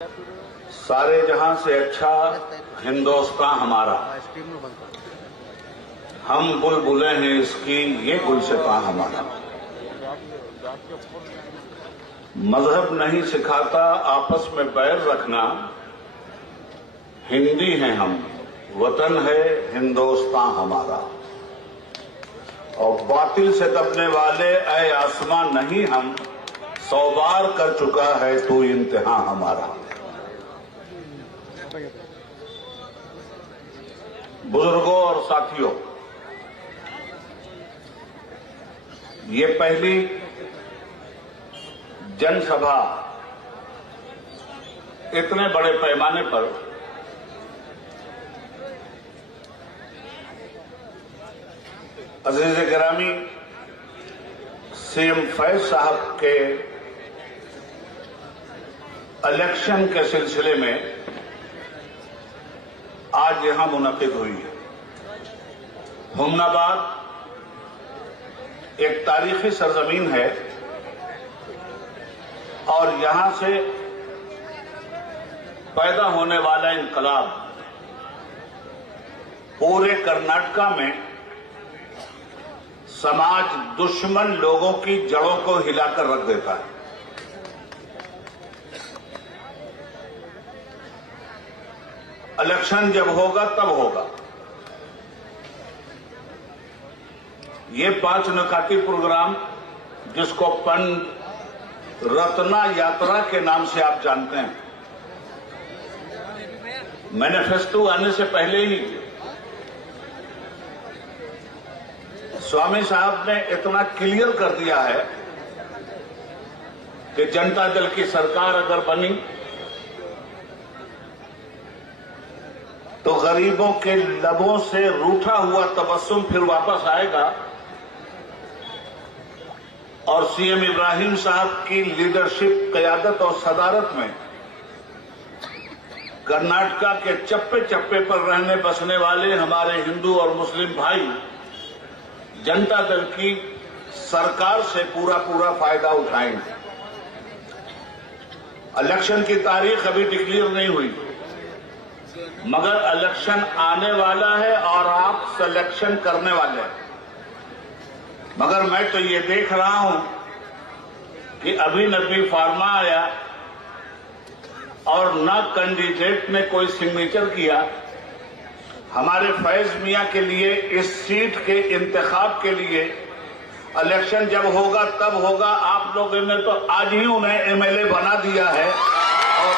सारे जहां से अच्छा हिंदुस्तान हमारा, हम बुलबुलें हैं इसकी, ये गुलशता हमारा। मजहब नहीं सिखाता आपस में बैर रखना, हिंदी हैं हम, वतन है हिंदुस्तान हमारा। और बातिल से दबने वाले ऐ आसमां नहीं हम, 100 बार कर चुका है तू इम्तिहान हमारा। बुजुर्गों और साथियों, ये पहली जनसभा इतने बड़े पैमाने पर अजीज गिरामी सीएम फैज साहब के इलेक्शन के सिलसिले में आज यहां मुनक़िद हुई है। हुमनाबाद एक तारीखी सरजमीन है और यहां से पैदा होने वाला इनकलाब पूरे कर्नाटका में समाज दुश्मन लोगों की जड़ों को हिलाकर रख देता है। इलेक्शन जब होगा तब होगा। ये 5 नुकाती प्रोग्राम, जिसको पंच रत्ना यात्रा के नाम से आप जानते हैं, मैनिफेस्टो आने से पहले ही स्वामी साहब ने इतना क्लियर कर दिया है कि जनता दल की सरकार अगर बनी तो गरीबों के लबों से रूठा हुआ तबस्सुम फिर वापस आएगा और सीएम इब्राहिम साहब की लीडरशिप, क़यादत और सदारत में कर्नाटका के चप्पे चप्पे पर रहने बसने वाले हमारे हिंदू और मुस्लिम भाई जनता दल की सरकार से पूरा पूरा फायदा उठाएंगे। इलेक्शन की तारीख अभी डिक्लेयर नहीं हुई, मगर इलेक्शन आने वाला है और आप सिलेक्शन करने वाले हैं। मगर मैं तो ये देख रहा हूं कि अभी नबी फार्मा आया और न कैंडिडेट ने कोई सिग्नेचर किया। हमारे फैज मियां के लिए इस सीट के इंतखाब के लिए इलेक्शन जब होगा तब होगा। आप लोगों ने तो आज ही उन्हें एमएलए बना दिया है और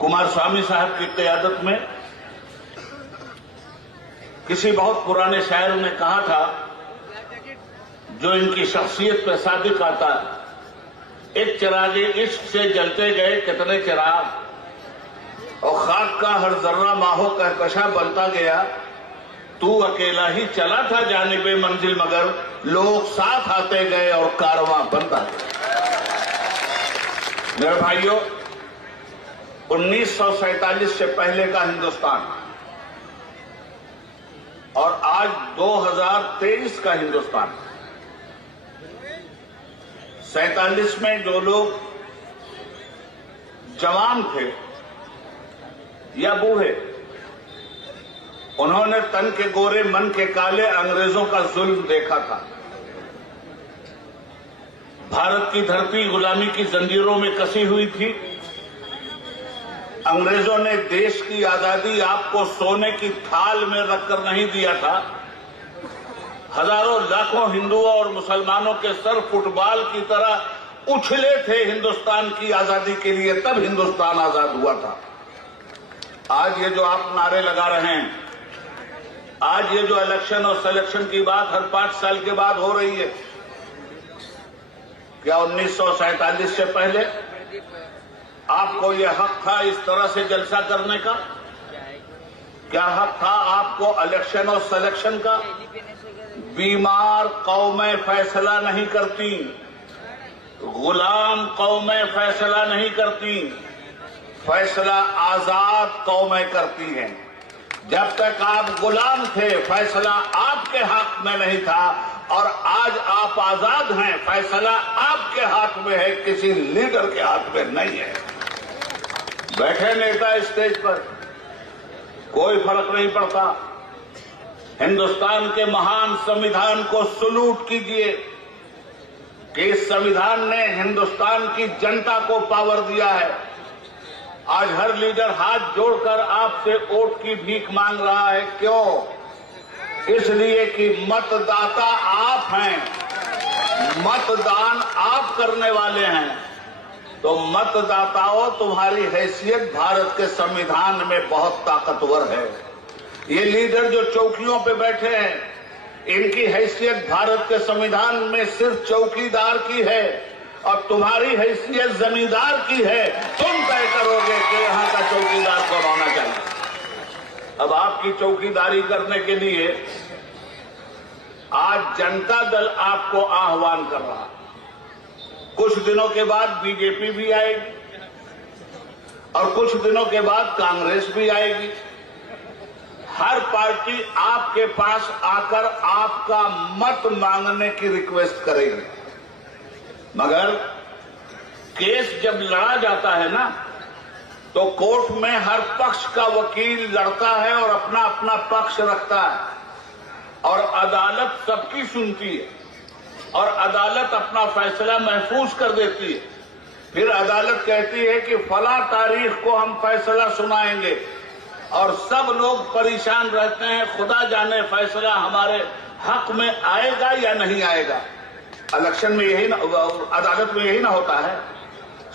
कुमारस्वामी साहब की क़यादत में किसी बहुत पुराने शायर ने कहा था, जो इनकी शख्सियत पे सादिक आता है, एक चिरागे इश्क से जलते गए कितने चिराग, और खाक का हर जर्रा माहो कहकशा बनता गया। तू अकेला ही चला था जानिबे मंजिल, मगर लोग साथ आते गए और कारवां बनता गया। मेरे भाइयों, 1947 से पहले का हिंदुस्तान और आज 2023 का हिंदुस्तान। 47 में जो लोग जवान थे या बूढ़े, उन्होंने तन के गोरे मन के काले अंग्रेजों का जुल्म देखा था। भारत की धरती गुलामी की जंजीरों में कसी हुई थी। अंग्रेजों ने देश की आजादी आपको सोने की थाल में रखकर नहीं दिया था। हजारों लाखों हिंदुओं और मुसलमानों के सर फुटबॉल की तरह उछले थे हिंदुस्तान की आजादी के लिए, तब हिंदुस्तान आजाद हुआ था। आज ये जो आप नारे लगा रहे हैं, आज ये जो इलेक्शन और सिलेक्शन की बात हर 5 साल के बाद हो रही है, क्या 1947 से पहले आपको यह हक था इस तरह से जलसा करने का? क्या हक था आपको इलेक्शन और सिलेक्शन का? बीमार कौमें फैसला नहीं करती, गुलाम कौमें फैसला नहीं करती, फैसला आजाद कौमें करती हैं। जब तक आप गुलाम थे, फैसला आपके हक में नहीं था, और आज आप आजाद हैं। फैसला आपके हाथ में है, किसी लीडर के हाथ में नहीं है। बैठे नेता स्टेज पर, कोई फर्क नहीं पड़ता। हिंदुस्तान के महान संविधान को सलूट कीजिए कि इस संविधान ने हिंदुस्तान की जनता को पावर दिया है। आज हर लीडर हाथ जोड़कर आपसे वोट की भीख मांग रहा है। क्यों? इसलिए कि मतदाता आप हैं, मतदान आप करने वाले हैं। तो मतदाताओं, तुम्हारी हैसियत भारत के संविधान में बहुत ताकतवर है। ये लीडर जो चौकियों पे बैठे हैं, इनकी हैसियत भारत के संविधान में सिर्फ चौकीदार की है और तुम्हारी हैसियत जमींदार की है। तुम तय करोगे कि यहां का चौकीदार कौन होना चाहिए। अब आपकी चौकीदारी करने के लिए आज जनता दल आपको आह्वान कर रहा है। कुछ दिनों के बाद बीजेपी भी आएगी और कुछ दिनों के बाद कांग्रेस भी आएगी। हर पार्टी आपके पास आकर आपका मत मांगने की रिक्वेस्ट करेगी, मगर केस जब लड़ा जाता है ना, तो कोर्ट में हर पक्ष का वकील लड़ता है और अपना अपना पक्ष रखता है और अदालत सबकी सुनती है और अदालत अपना फैसला महफूज कर देती है। फिर अदालत कहती है कि फला तारीख को हम फैसला सुनाएंगे और सब लोग परेशान रहते हैं, खुदा जाने फैसला हमारे हक में आएगा या नहीं आएगा। इलेक्शन में यही ना, अदालत में यही ना होता है।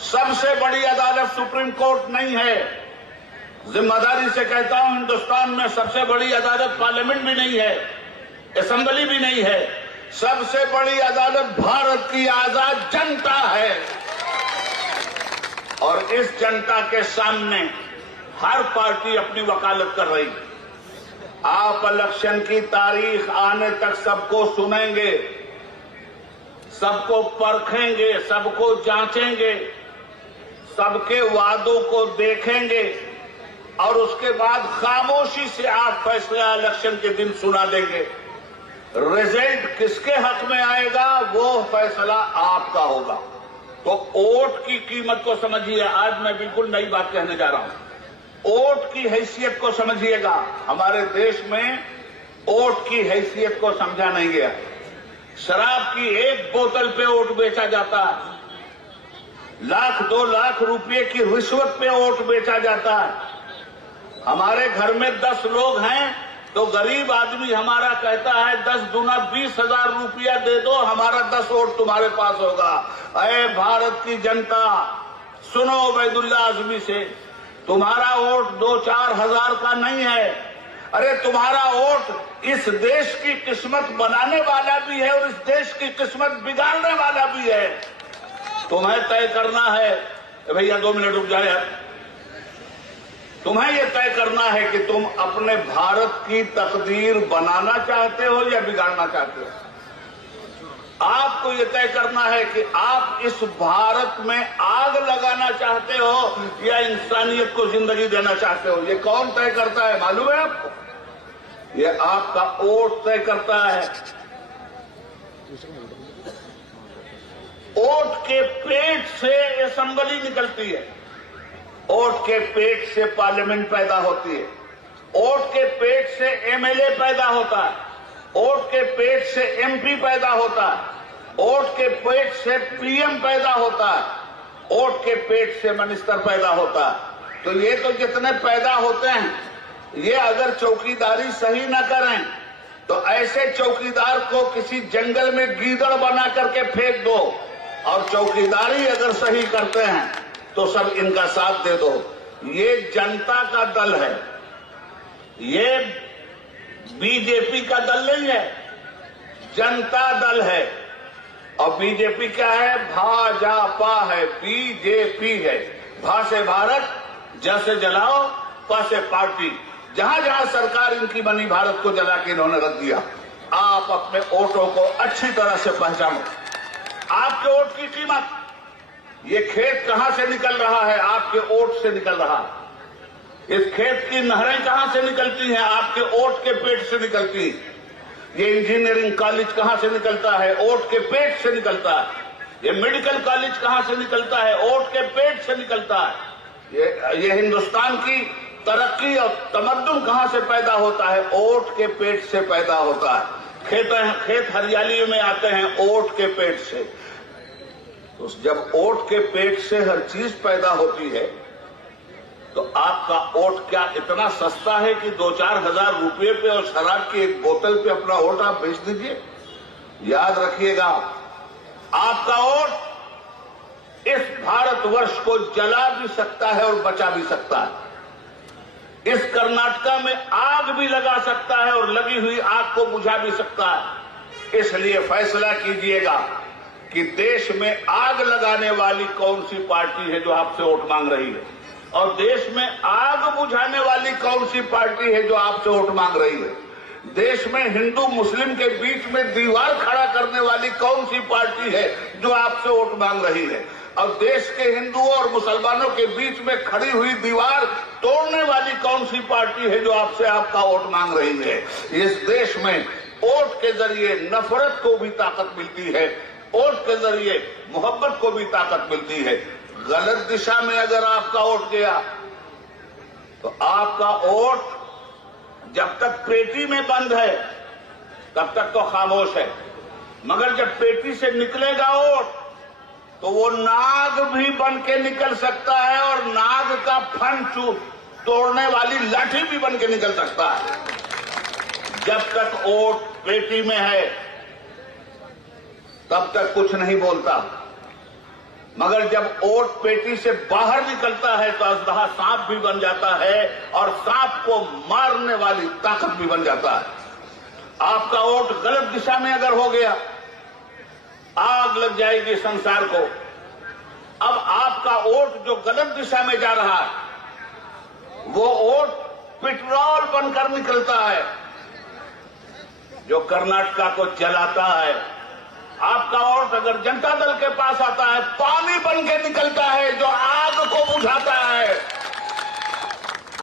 सबसे बड़ी अदालत सुप्रीम कोर्ट नहीं है। जिम्मेदारी से कहता हूं, हिंदुस्तान में सबसे बड़ी अदालत पार्लियामेंट भी नहीं है, असेंबली भी नहीं है। सबसे बड़ी अदालत भारत की आजाद जनता है और इस जनता के सामने हर पार्टी अपनी वकालत कर रही है। आप इलेक्शन की तारीख आने तक सबको सुनेंगे, सबको परखेंगे, सबको जांचेंगे, सबके वादों को देखेंगे और उसके बाद खामोशी से आप फैसला इलेक्शन के दिन सुना देंगे। रिजल्ट किसके हक में आएगा वो फैसला आपका होगा। तो वोट की कीमत को समझिए। आज मैं बिल्कुल नई बात कहने जा रहा हूं। वोट की हैसियत को समझिएगा। हमारे देश में वोट की हैसियत को समझा नहीं गया। शराब की एक बोतल पे वोट बेचा जाता है, लाख 2 लाख रुपए की रिश्वत पे वोट बेचा जाता है। हमारे घर में 10 लोग हैं तो गरीब आदमी हमारा कहता है 10 दूना 20,000 रुपया दे दो, हमारा 10 वोट तुम्हारे पास होगा। अरे भारत की जनता, सुनो उबैदुल्ला आजमी से, तुम्हारा वोट 2-4 हजार का नहीं है। अरे तुम्हारा वोट इस देश की किस्मत बनाने वाला भी है और इस देश की किस्मत बिगाड़ने वाला भी है। तुम्हें तय करना है। भैया 2 मिनट रुक जाए यार। तुम्हें यह तय करना है कि तुम अपने भारत की तकदीर बनाना चाहते हो या बिगाड़ना चाहते हो। आपको यह तय करना है कि आप इस भारत में आग लगाना चाहते हो या इंसानियत को जिंदगी देना चाहते हो। ये कौन तय करता है मालूम है आपको? ये आपका वोट तय करता है। वोट के पेट से असेंबली निकलती है, वोट के पेट से पार्लियामेंट पैदा होती है, वोट के पेट से एमएलए पैदा होता है, वोट के पेट से एमपी पैदा होता है, वोट के पेट से पीएम पैदा होता है, वोट के पेट से मिनिस्टर पैदा होता है। तो ये तो जितने पैदा होते हैं, ये अगर चौकीदारी सही न करें तो ऐसे चौकीदार को किसी जंगल में गीदड़ बना करके फेंक दो और चौकीदारी अगर सही करते हैं तो सब इनका साथ दे दो। ये जनता का दल है, ये बीजेपी का दल नहीं है, जनता दल है। और बीजेपी क्या है? भाजपा है, बीजेपी है। भा से भारत, ज से जलाओ, प से पार्टी। जहां जहां सरकार इनकी बनी, भारत को जला के इन्होंने रख दिया। आप अपने वोटों को अच्छी तरह से पहचानो। आपके वोट की कीमत, ये खेत कहां से निकल रहा है? आपके वोट से निकल रहा है। इस खेत की नहरें कहां से निकलती हैं? आपके वोट के पेट से निकलती। ये इंजीनियरिंग कॉलेज कहां से निकलता है? वोट के पेट से निकलता है। ये मेडिकल कॉलेज कहां से निकलता है? वोट के पेट से निकलता है। ये हिंदुस्तान की तरक्की और तमद्दुन कहां से पैदा होता है? वोट के पेट से पैदा होता है। खेत हरियाली में आते हैं वोट के पेट से। तो जब वोट के पेट से हर चीज पैदा होती है तो आपका वोट क्या इतना सस्ता है कि 2-4 हजार रुपये पे और शराब की एक बोतल पे अपना वोट आप बेच दीजिए? याद रखिएगा, आपका वोट इस भारतवर्ष को जला भी सकता है और बचा भी सकता है। इस कर्नाटका में आग भी लगा सकता है और लगी हुई आग को बुझा भी सकता है। इसलिए फैसला कीजिएगा कि देश में आग लगाने वाली कौन सी पार्टी है जो आपसे वोट मांग रही है, और देश में आग बुझाने वाली कौन सी पार्टी है जो आपसे वोट मांग रही है। देश में हिंदू मुस्लिम के बीच में दीवार खड़ा करने वाली कौन सी पार्टी है जो आपसे वोट मांग रही है, और देश के हिंदुओं और मुसलमानों के बीच में खड़ी हुई दीवार तोड़ने वाली कौन सी पार्टी है जो आपसे आपका वोट मांग रही है। इस देश में वोट के जरिए नफरत को भी ताकत मिलती है, वोट के जरिए मोहब्बत को भी ताकत मिलती है। गलत दिशा में अगर आपका वोट गया तो आपका वोट जब तक पेटी में बंद है तब तक तो खामोश है, मगर जब पेटी से निकलेगा वोट तो वो नाग भी बन के निकल सकता है और नाग का फन तोड़ने वाली लाठी भी बन के निकल सकता है। जब तक वोट पेटी में है तब तक कुछ नहीं बोलता, मगर जब वोट पेटी से बाहर निकलता है तो अजदहा सांप भी बन जाता है और सांप को मारने वाली ताकत भी बन जाता है। आपका वोट गलत दिशा में अगर हो गया, आग लग जाएगी संसार को। अब आपका वोट जो गलत दिशा में जा रहा है वो वोट पेट्रोल बनकर निकलता है जो कर्नाटका को जलाता है। आपका वोट अगर जनता दल के पास आता है पानी बन के निकलता है जो